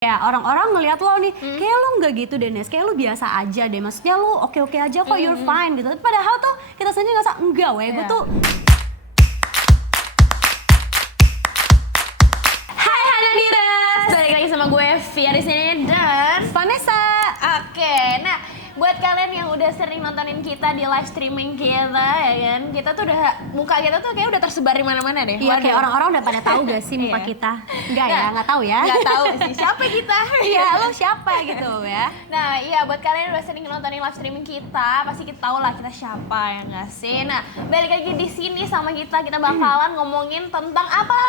Kayak orang-orang ngelihat lo nih, kayak lo nggak gitu deh Nes, kayak lo biasa aja deh, maksudnya lo oke-oke aja kok, you're fine gitu. Tapi padahal tuh kita sendiri ngerasa enggak weh, gue tuh. Hai Hanadiras, balik lagi sama gue Via di sini dan Vanessa. Oke, nah buat kalian yang udah sering nontonin kita di live streaming kita ya kan, kita tuh udah, muka kita tuh kayak udah tersebar di mana-mana deh. Iya, kayak orang-orang udah pada tahu gak sih muka kita? Enggak ya, nggak tahu ya. Nggak tahu sih siapa kita. Iya, lo siapa gitu ya. Nah iya, buat kalian yang udah sering nontonin live streaming kita, pasti kita tahu lah kita siapa ya nggak sih. Nah balik lagi di sini sama kita bakalan ngomongin tentang apa?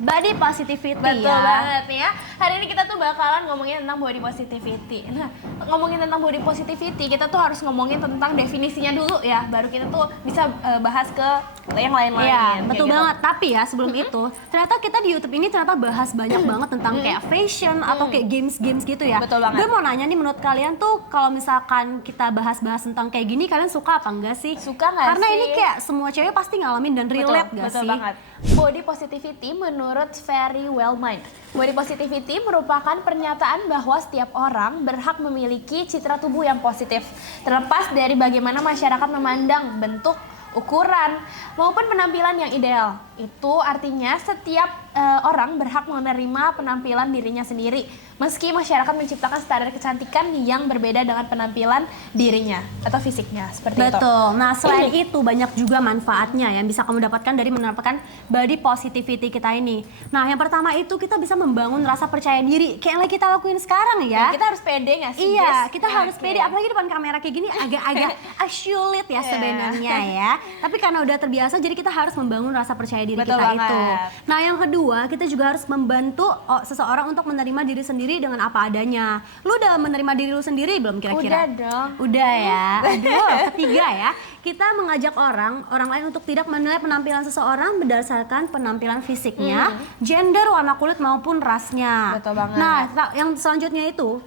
Body positivity. Betul ya. banget ya. Hari ini kita tuh bakalan ngomongin tentang body positivity. Nah, ngomongin tentang body positivity, kita tuh harus ngomongin tentang definisinya dulu ya. Baru kita tuh bisa bahas ke yang lain-lain. Iya, betul gitu. banget. Tapi ya sebelum itu, ternyata kita di YouTube ini ternyata bahas banyak banget tentang kayak fashion atau kayak games-games gitu ya. Betul banget. Gue mau nanya nih, menurut kalian tuh kalau misalkan kita bahas-bahas tentang kayak gini, kalian suka apa enggak sih? Suka nggak Karena sih? ini kayak semua cewek pasti ngalamin dan relate gak betul sih? banget. Body positivity menurut Very Well Mind. Body positivity merupakan pernyataan bahwa setiap orang berhak memiliki citra tubuh yang positif, terlepas dari bagaimana masyarakat memandang bentuk, ukuran, maupun penampilan yang ideal. Itu artinya setiap orang berhak menerima penampilan dirinya sendiri, meski masyarakat menciptakan standar kecantikan yang berbeda dengan penampilan dirinya atau fisiknya, seperti itu. Betul. Nah, selain itu banyak juga manfaatnya yang bisa kamu dapatkan dari menerapkan body positivity kita ini. Nah, yang pertama itu kita bisa membangun rasa percaya diri kayak yang lagi kita lakuin sekarang ya. Kita harus pede nggak sih? Iya, guys? kita harus Oke. pede, apalagi depan kamera kayak gini agak-agak sulit ya sebenarnya ya. Tapi karena udah terbiasa, jadi kita harus membangun rasa percaya diri Betul kita banget. itu. Nah, yang kedua, kita juga harus membantu seseorang untuk menerima diri sendiri dengan apa adanya. Lu udah menerima diri lu sendiri belum kira-kira? Udah dong. Udah ya. Aduh, ketiga ya. Kita mengajak orang lain untuk tidak menilai penampilan seseorang berdasarkan penampilan fisiknya, gender, warna kulit maupun rasnya. Betul banget. Nah, yang selanjutnya itu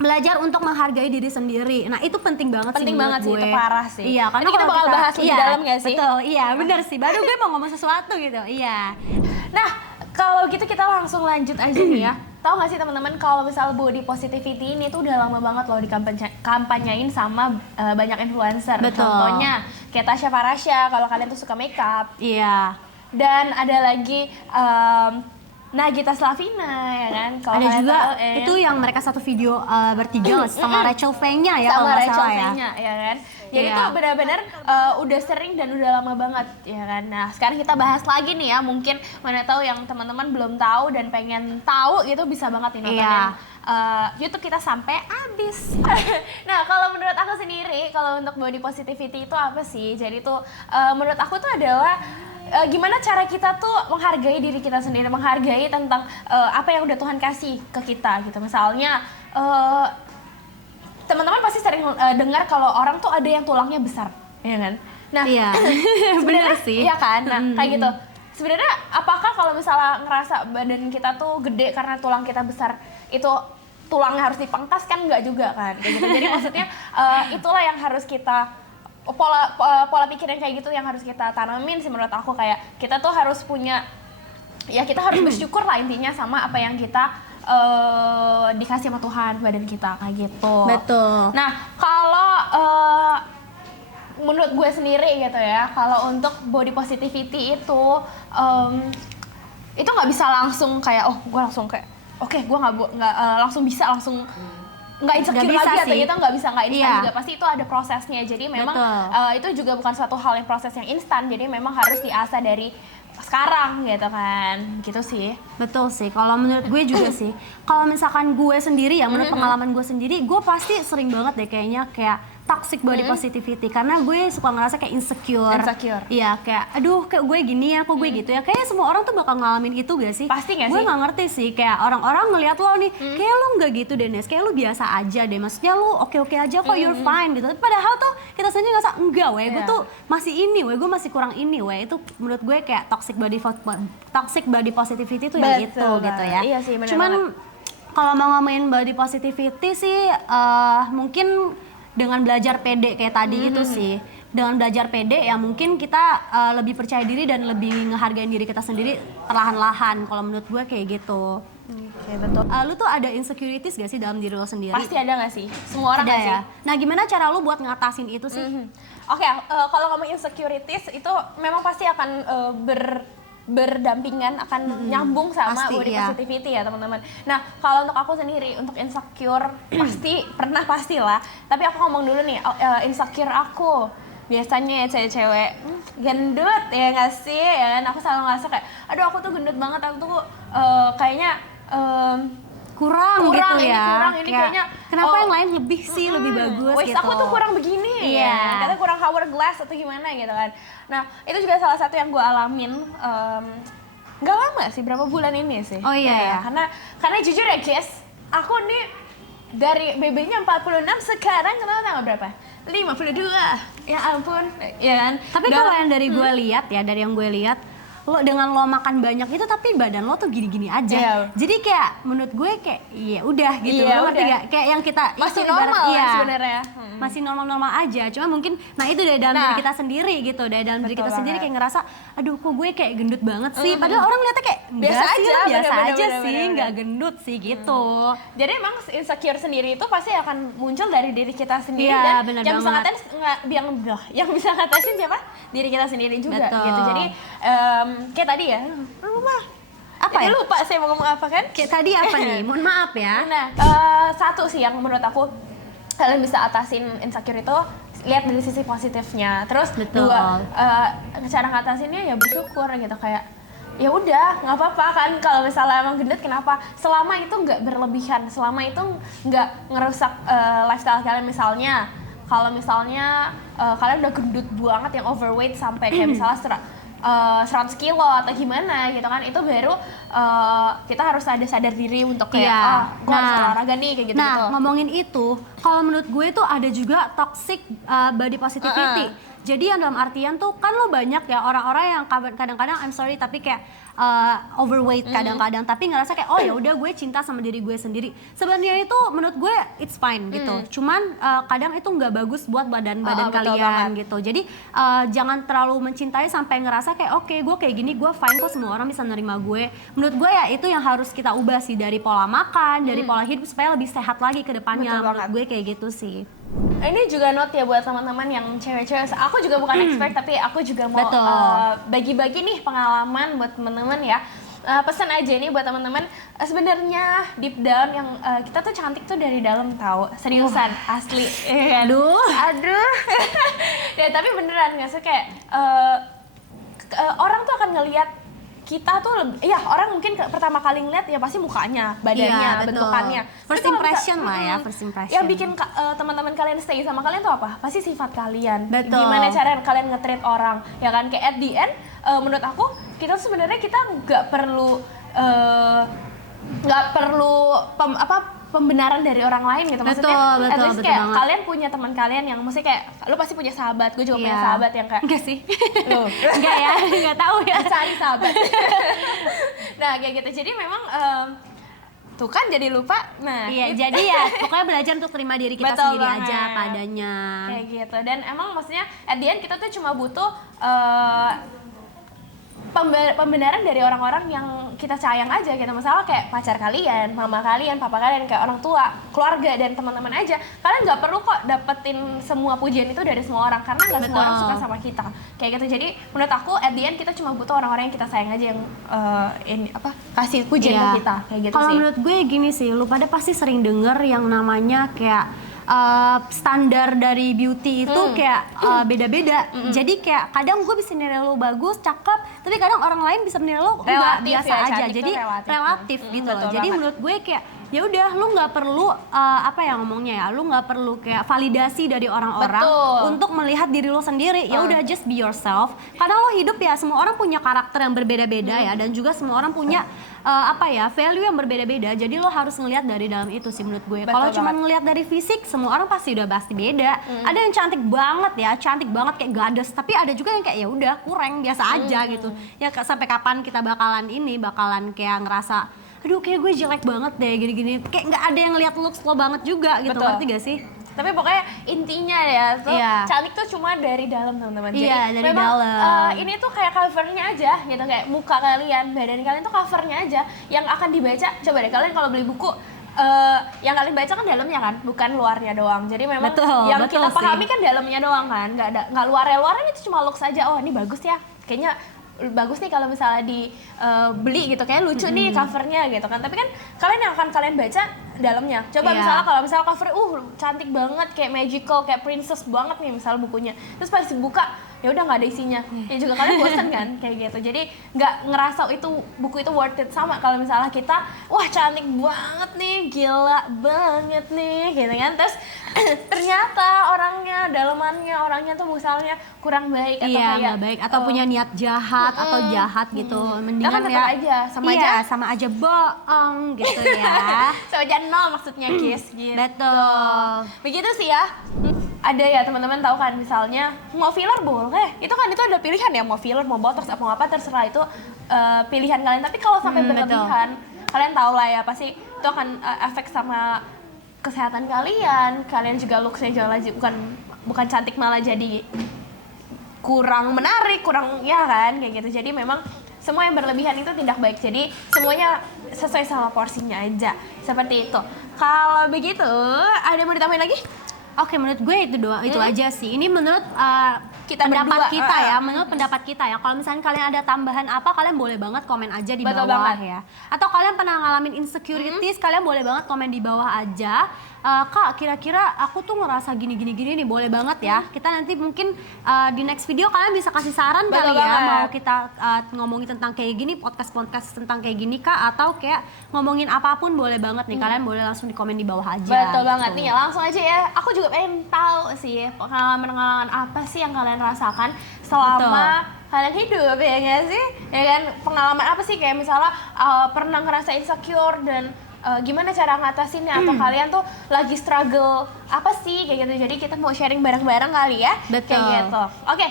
belajar untuk menghargai diri sendiri. Nah, itu penting banget Penting sih banget menurut sih, gue. itu parah sih. Iya, karena Nanti kita kalau bakal bahas lebih dalam nggak sih? Betul, iya, benar sih. Baru gue mau ngomong sesuatu gitu. Iya. Nah, kalau gitu kita langsung lanjut aja nih ya. Tahu nggak sih teman-teman, kalau misal body positivity ini tuh udah lama banget loh dikampanyain sama banyak influencer. Betul. Contohnya kayak Tasya Farasya, kalau kalian tuh suka makeup. Iya. Dan ada lagi Nagita Slavina ya kan. Kalau Ada kalian juga tahu, itu yang mereka satu video bertiga sama Rachel Feng-nya ya kalau sama nggak Rachel salah ya. Feng-nya, ya kan. Jadi Iya. tuh benar-benar udah sering dan udah lama banget ya kan. Nah sekarang kita bahas lagi nih ya, mungkin mana tahu yang teman-teman belum tahu dan pengen tahu gitu, bisa banget ini nontonin YouTube kita sampai habis. Nah kalau menurut aku sendiri, kalau untuk body positivity itu apa sih? Jadi tuh menurut aku tuh adalah gimana cara kita tuh menghargai diri kita sendiri, menghargai tentang apa yang udah Tuhan kasih ke kita gitu. Misalnya teman-teman pasti sering dengar kalau orang tuh ada yang tulangnya besar, ya kan? Nah, Iya. Bener sih. Iya kan? Nah, kayak gitu. Sebenarnya apakah kalau misalnya ngerasa badan kita tuh gede karena tulang kita besar, itu tulangnya harus dipangkas kan? Enggak juga kan? Kayak gitu. Jadi maksudnya itulah yang harus kita pola pikir yang kayak gitu yang harus kita tanamin sih menurut aku. Kayak kita tuh harus punya, ya kita harus bersyukur lah intinya sama apa yang kita dikasih sama Tuhan, badan kita kayak gitu. Betul. Nah kalau menurut gue sendiri gitu ya, kalau untuk body positivity itu nggak bisa langsung kayak gue langsung kayak oke, gue nggak langsung bisa langsung nggak insecure Nggak bisa lagi atau sih. gitu, nggak bisa, nggak instan Iya. juga, pasti itu ada prosesnya. Jadi memang Betul. itu juga bukan suatu hal yang proses yang instan, jadi memang harus diasah dari sekarang gitu kan, gitu sih. Betul sih, kalau menurut gue juga sih. Kalau misalkan gue sendiri ya, menurut pengalaman gue sendiri, gue pasti sering banget deh kayaknya kayak toxic body positivity, karena gue suka ngerasa kayak insecure. Insecure. Iya, kayak aduh kayak gue gini ya, kok gue gitu ya. Kayaknya semua orang tuh bakal ngalamin itu gak sih? Pasti nggak Gue sih? nggak ngerti sih, kayak orang-orang ngelihat lo nih, kayak lo nggak gitu deh Nes, kayak lo biasa aja deh. Maksudnya lo oke-oke aja kok, you're fine gitu. Tapi padahal tuh kita sendiri ngerasa enggak weh, gue Iya. tuh masih ini weh, gue masih kurang ini weh. Itu menurut gue kayak toxic body positivity itu yang Betul itu gitu banget. ya. Iya sih, benar Cuman banget. kalau mau ngomongin body positivity sih mungkin dengan belajar pede kayak tadi itu sih. Dengan belajar pede ya mungkin kita lebih percaya diri dan lebih ngehargain diri kita sendiri perlahan-lahan. Kalau menurut gue kayak gitu. Oke, betul. Lu tuh ada insecurities gak sih dalam diri lo sendiri? Pasti ada nggak sih? Semua orang ada nggak sih? ya. Nah, gimana cara lu buat ngatasin itu sih? Oke, kalau ngomong insecurities itu memang pasti akan berdampingan, akan nyambung sama Pasti, body iya. positivity ya teman-teman. Nah, kalau untuk aku sendiri, untuk insecure pastilah. Tapi aku ngomong dulu nih, insecure aku biasanya ya cewek-cewek gendut ya nggak sih, ya kan? Aku selalu ngerasa kayak, aduh aku tuh gendut banget, aku tuh kayaknya kurang gitu ini ya. kurang, ini Kayak, kayaknya kenapa yang lain lebih sih, lebih bagus wes gitu. aku tuh kurang begini Iya. ya, kata kurang hourglass atau gimana gitu kan. Nah itu juga salah satu yang gue alamin nggak lama sih, berapa bulan ini sih. Oh iya. Karena jujur ya guys, aku nih dari BB-nya 46 sekarang kenapa tanggal berapa? 52. Ya ampun, ya kan. Tapi kalau yang dari gue lihat ya, dari yang gue lihat, lo dengan lo makan banyak itu tapi badan lo tuh gini-gini aja. Iya. Jadi kayak menurut gue kayak ya udah gitu. Iya, Lo ngerti udah. gak? Kayak yang kita Masih itu ibarat- normal iya, kan sebenarnya. masih normal-normal aja. Cuma mungkin nah itu dari dalam Nah. diri kita sendiri gitu. Dari dalam diri Betul kita sendiri banget. kayak ngerasa aduh kok gue kayak gendut banget sih. Padahal orang lihatnya kayak Biasa "Enggak sih, aja, lo biasa bener-bener, aja sih, bener-bener. nggak gendut sih gitu." Jadi emang insecure sendiri itu pasti akan muncul dari diri kita sendiri, Iya, dan bener yang bisa banget. yang bisa ngatasin siapa? Diri kita sendiri juga Betul. gitu. Jadi kayak tadi ya, Apa jadi ya? lupa saya mau ngomong apa kan? Kayak tadi apa nih? Mohon maaf ya. Nah, satu sih yang menurut aku kalian bisa atasin insecure itu, lihat dari sisi positifnya. Terus Betul. dua, cara ngatasinnya ya bersyukur gitu, kayak ya udah nggak apa-apa kan kalau misalnya emang gendut, kenapa, selama itu nggak berlebihan, selama itu nggak ngerusak lifestyle kalian. Misalnya kalau misalnya kalian udah gendut banget yang overweight sampai kayak misalnya 100 kilo atau gimana gitu kan, itu baru kita harus ada sadar diri untuk kayak Iya. gue harus olahraga nih kayak gitu. Nah, ngomongin itu, kalau menurut gue tuh ada juga toxic body positivity. Jadi yang dalam artian tuh kan lo banyak ya orang-orang yang kadang-kadang I'm sorry tapi kayak overweight kadang-kadang, tapi ngerasa kayak oh ya udah gue cinta sama diri gue sendiri. Sebenarnya itu menurut gue it's fine gitu. Cuman kadang itu nggak bagus buat badan-badan Betul kalian banget. gitu. Jadi jangan terlalu mencintai sampai ngerasa kayak oke gue kayak gini gue fine kok, semua orang bisa nerima gue. Menurut gue ya itu yang harus kita ubah sih, dari pola makan, dari pola hidup supaya lebih sehat lagi ke depannya. Betul Menurut banget. gue kayak gitu sih. Ini juga note ya buat teman-teman yang cewek-cewek. Aku juga bukan expert, tapi aku juga mau Betul. bagi-bagi nih pengalaman buat teman-teman ya. Pesan aja nih buat teman-teman, sebenarnya deep down yang kita tuh cantik tuh dari dalam, tahu, seriusan, asli. Aduh. Aduh. Ya tapi beneran nggak sih, kayak orang tuh akan ngelihat kita tuh ya orang mungkin pertama kali ngeliat ya pasti mukanya, badannya, Iya, betul. bentukannya. First Tapi kalau impression bisa- lah ya, first impression. Yang bikin teman-teman kalian stay sama kalian tuh apa? Pasti sifat kalian. Betul. Gimana cara kalian nge-treat orang, ya kan? Kayak at the end, menurut aku kita tuh sebenarnya kita nggak perlu pembenaran dari orang lain gitu. Maksudnya Betul, at least betul kayak banget. kalian punya teman kalian yang mesti kayak lu pasti punya sahabat, gue juga punya Iya. sahabat yang kayak Enggak sih. Loh. Enggak ya, enggak tahu ya. cari sahabat. Nah kayak gitu, jadi memang tuh kan jadi lupa. Nah Iya, itu. jadi ya pokoknya belajar untuk terima diri kita Betul sendiri banget. aja padanya. Kayak gitu, dan emang maksudnya at the end kita tuh cuma butuh pembenaran dari orang-orang yang kita sayang aja gitu. Masalah kayak pacar kalian, mama kalian, papa kalian, kayak orang tua, keluarga, dan teman-teman aja. Kalian nggak perlu kok dapetin semua pujian itu dari semua orang, karena nggak semua orang Betul. suka sama kita. Kayak gitu. Jadi menurut aku at the end kita cuma butuh orang-orang yang kita sayang aja, yang kasih pujian Iya. ke kita. Kayak gitu Kalau sih. menurut gue gini sih, lu pada pasti sering denger yang namanya kayak standar dari beauty itu kayak beda-beda. Jadi kayak kadang gue bisa nilai lo bagus, cakep, tapi kadang orang lain bisa menilai lo enggak, Relatif biasa ya, aja. cantik Jadi tuh relatif. relatif gitu loh. Betul Jadi banget. menurut gue kayak ya udah lu nggak perlu apa ya ngomongnya ya, lu nggak perlu kayak validasi dari orang-orang Betul. untuk melihat diri lo sendiri. Ya udah just be yourself. Karena lo hidup ya, semua orang punya karakter yang berbeda-beda ya, dan juga semua orang punya value yang berbeda-beda. Jadi lo harus ngelihat dari dalam itu sih menurut gue. Betul Kalau cuma banget. ngelihat dari fisik, semua orang pasti udah pasti beda. Ada yang cantik banget ya, cantik banget kayak goddess, tapi ada juga yang kayak ya udah kurang biasa aja gitu. Ya sampai kapan kita bakalan kayak ngerasa aduh kayak gue jelek banget deh gini-gini, kayak nggak ada yang ngeliat looks lo banget juga gitu. Betul. Ngerti gak sih? Tapi pokoknya intinya ya tuh Iya. cantik tuh cuma dari dalam teman-teman. Iya, dari memang, dalam. ini tuh kayak covernya aja gitu, kayak muka kalian, badan kalian tuh covernya aja yang akan dibaca. Coba deh kalian kalau beli buku, yang kalian baca kan dalamnya kan, bukan luarnya doang. Jadi memang yang betul kita sih. pahami kan dalamnya doang kan, nggak luarnya itu cuma looks aja. Oh ini bagus ya, kayaknya bagus nih kalau misalnya beli gitu, kayak lucu nih covernya gitu kan. Tapi kan kalian yang akan kalian baca dalamnya. Coba Iya. misalnya kalau misalnya covernya cantik banget, kayak magical, kayak princess banget nih misalnya bukunya. Terus pas dibuka ya udah nggak ada isinya, ya juga kalian bosan kan kayak gitu. Jadi nggak ngerasa itu buku itu worth it. Sama kalau misalnya kita wah cantik banget nih, gila banget nih gitu kan, terus ternyata orangnya tuh misalnya kurang baik atau Iya, kayak nggak baik atau punya niat jahat atau jahat gitu. Mendingan kan tetap ya aja, sama iya, aja. sama aja bohong gitu ya. sama aja nol maksudnya guys gitu. Betul. Begitu sih ya. Ada ya teman-teman tahu kan, misalnya mau filler boleh. Itu ada pilihan ya, mau filler, mau botox, mau apa terserah, itu pilihan kalian. Tapi kalau sampai berlebihan, kalian tahu lah ya pasti itu akan efek sama kesehatan kalian. Kalian juga looks-nya bukan cantik, malah jadi kurang menarik, kurang ya kan kayak gitu. Jadi memang semua yang berlebihan itu tidak baik. Jadi semuanya sesuai sama porsinya aja. Seperti itu. Kalau begitu, ada yang mau ditambahin lagi? Oke, menurut gue itu aja sih. Ini menurut Kita pendapat berdua, kita ya, menurut pendapat kita ya. Kalau misalnya kalian ada tambahan apa, kalian boleh banget komen aja di Betul bawah banget. ya. Atau kalian pernah ngalamin insecurities, kalian boleh banget komen di bawah aja. Kak, kira-kira aku tuh ngerasa gini nih, boleh banget ya. Kita nanti mungkin di next video kalian bisa kasih saran Betul kali ya, banget. mau kita ngomongin tentang kayak gini, podcast tentang kayak gini Kak, atau kayak ngomongin apapun boleh banget nih. Kalian boleh langsung di komen di bawah aja. Betul banget gitu. nih, langsung aja ya. Aku juga pengen tahu sih pengalaman apa sih yang kalian rasakan selama kalian hidup, ya nggak sih? Ya kan, pengalaman apa sih, kayak misalnya pernah ngerasa insecure dan gimana cara ngatasinnya, atau kalian tuh lagi struggle apa sih kayak gitu. Jadi kita mau sharing bareng-bareng kali ya. Betul. Kayak gitu. Oke,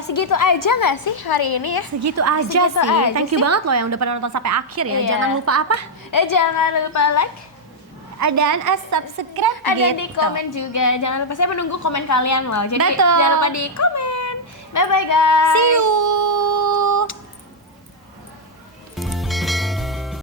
segitu aja nggak sih hari ini ya? Segitu aja Segitu sih. aja Thank you sih. banget loh yang udah pada nonton sampai akhir ya. Iya. Jangan lupa apa? Jangan lupa like, Dan subscribe ada gitu. di komen juga. Jangan lupa, saya menunggu komen kalian loh. Jadi Betul. jangan lupa di komen. Bye bye guys. See you.